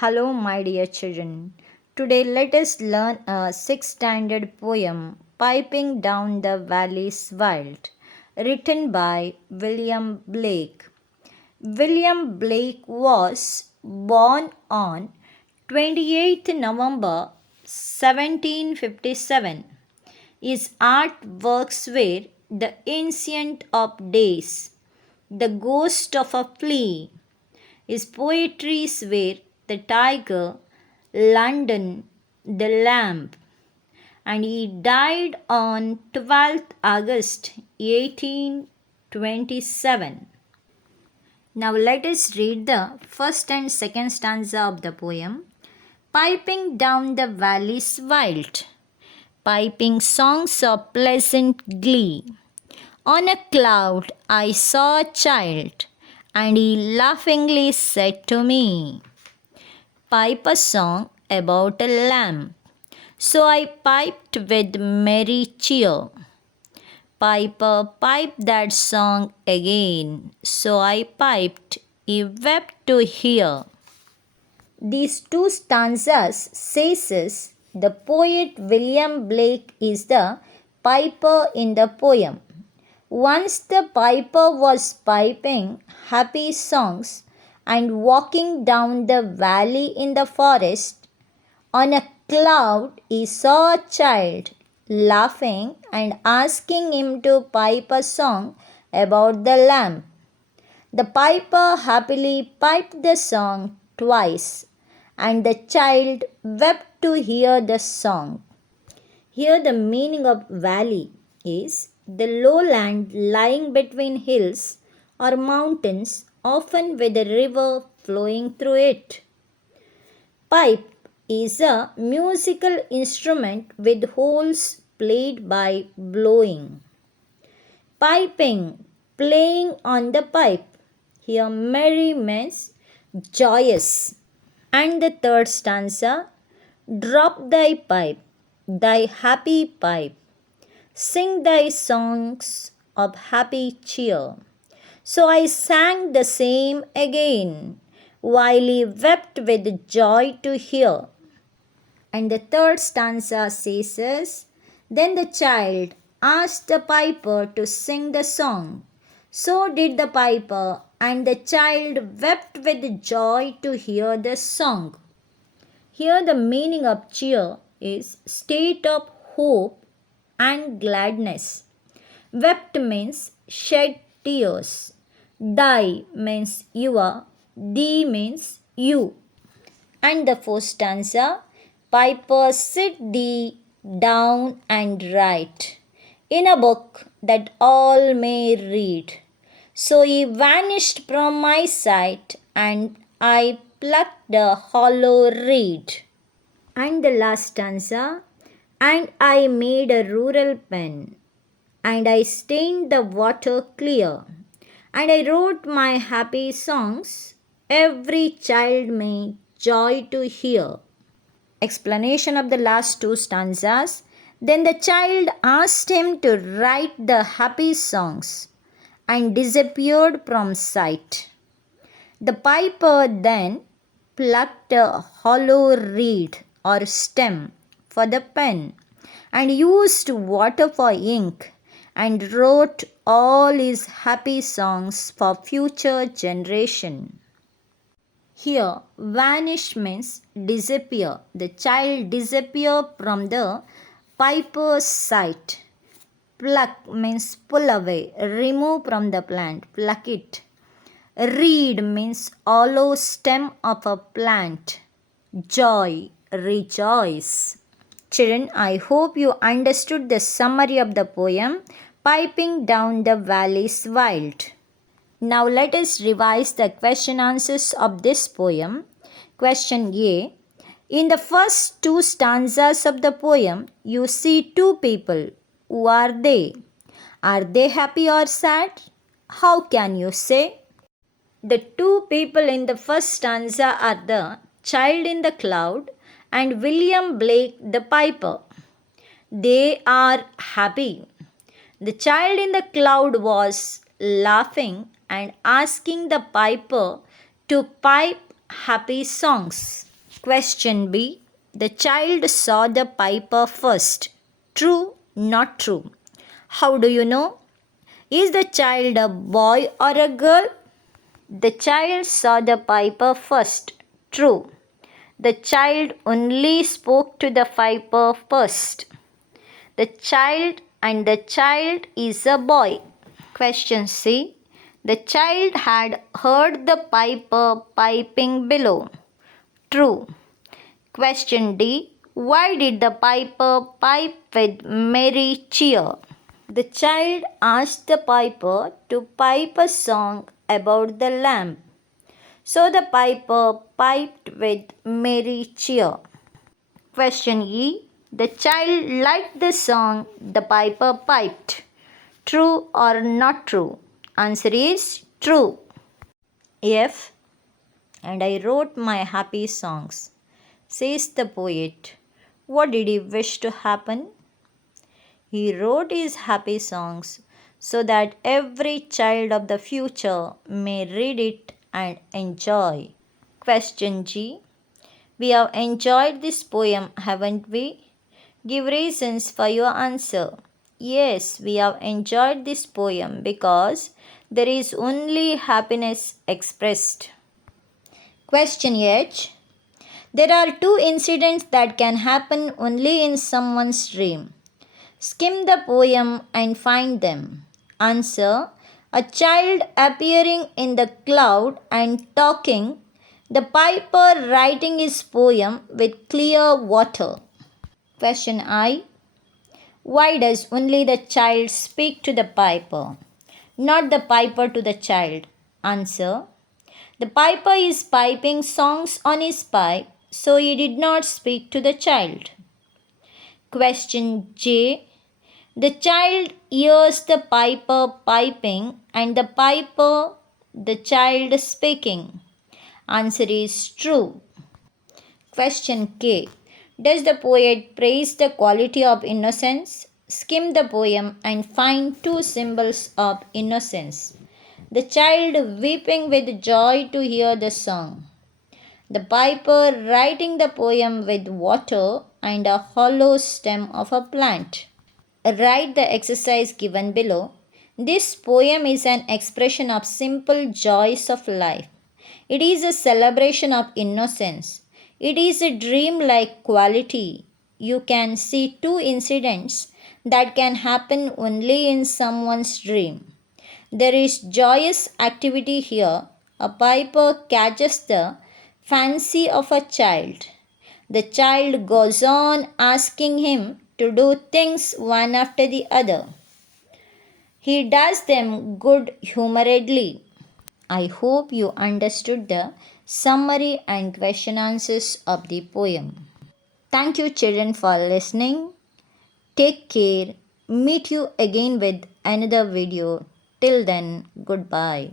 Hello, my dear children. Today, let us learn a sixth standard poem, Piping Down the Valley's Wild, written by William Blake. William Blake was born on 28th November 1757. His artworks were The Ancient of Days, The Ghost of a Flea. His poetries were The Tiger, London, The Lamb, and he died on 12th August 1827. Now let us read the first and second stanza of the poem. Piping down the valley's wild, piping songs of pleasant glee. On a cloud I saw a child, and he laughingly said to me, Pipe a song about a lamb. So I piped with merry cheer. Piper, pipe that song again. So I piped, he wept to hear. These two stanzas says the poet William Blake is the piper in the poem. Once the piper was piping happy songs and walking down the valley in the forest. On a cloud he saw a child laughing and asking him to pipe a song about the lamb. The piper happily piped the song twice, and the child wept to hear the song. Here, the meaning of valley is the lowland lying between hills or mountains, often with a river flowing through it. Pipe is a musical instrument with holes played by blowing. Piping, playing on the pipe. Here, merry means joyous. And the third stanza, drop thy pipe, thy happy pipe. Sing thy songs of happy cheer. So I sang the same again, while he wept with joy to hear. And the third stanza says, Then the child asked the piper to sing the song. So did the piper, and the child wept with joy to hear the song. Here the meaning of cheer is state of hope and gladness. Wept means shed tears. Die means your. Thee means you. And the fourth stanza, Piper, sit thee down and write in a book that all may read. So he vanished from my sight, and I plucked a hollow reed. And the last stanza, and I made a rural pen, and I stained the water clear, and I wrote my happy songs, every child may joy to hear. Explanation of the last two stanzas. Then the child asked him to write the happy songs and disappeared from sight. The piper then plucked a hollow reed or stem for the pen and used water for ink and wrote all his happy songs for future generation. Here, vanish means disappear. The child disappear from the piper's sight. Pluck means pull away, remove from the plant, pluck it. Reed means hollow stem of a plant. Joy, rejoice. Children, I hope you understood the summary of the poem, Piping Down the Valley's Wild. Now let us revise the question answers of this poem. Question A. In the first two stanzas of the poem, you see two people. Who are they? Are they happy or sad? How can you say? The two people in the first stanza are the child in the cloud and William Blake the piper. They are happy. The child in the cloud was laughing and asking the piper to pipe happy songs. Question B. The child saw the piper first. True, not true. How do you know? Is the child a boy or a girl? The child saw the piper first. True. The child only spoke to the piper first. The child is a boy. Question C. The child had heard the piper piping below. True. Question D. Why did the piper pipe with merry cheer? The child asked the piper to pipe a song about the lamb. So the piper piped with merry cheer. Question E. The child liked the song the piper piped. True or not true? Answer is true. F. And I wrote my happy songs, says the poet. What did he wish to happen? He wrote his happy songs so that every child of the future may read it and enjoy. Question G. We have enjoyed this poem, haven't we? Give reasons for your answer. Yes, we have enjoyed this poem because there is only happiness expressed. Question H. There are two incidents that can happen only in someone's dream. Skim the poem and find them. Answer. A child appearing in the cloud and talking. The piper writing his poem with clear water. Question I. Why does only the child speak to the piper, not the piper to the child? Answer. The piper is piping songs on his pipe, so he did not speak to the child. Question J. The child hears the piper piping and the child speaking. Answer is true. Question K. Does the poet praise the quality of innocence? Skim the poem and find two symbols of innocence. The child weeping with joy to hear the song. The piper writing the poem with water and a hollow stem of a plant. Write the exercise given below. This poem is an expression of simple joys of life. It is a celebration of innocence. It is a dream-like quality. You can see two incidents that can happen only in someone's dream. There is joyous activity here. A piper catches the fancy of a child. The child goes on asking him to do things one after the other. He does them good humoredly. I hope you understood the summary and question answers of the poem. Thank you, children, for listening. Take care. Meet you again with another video. Till then, goodbye.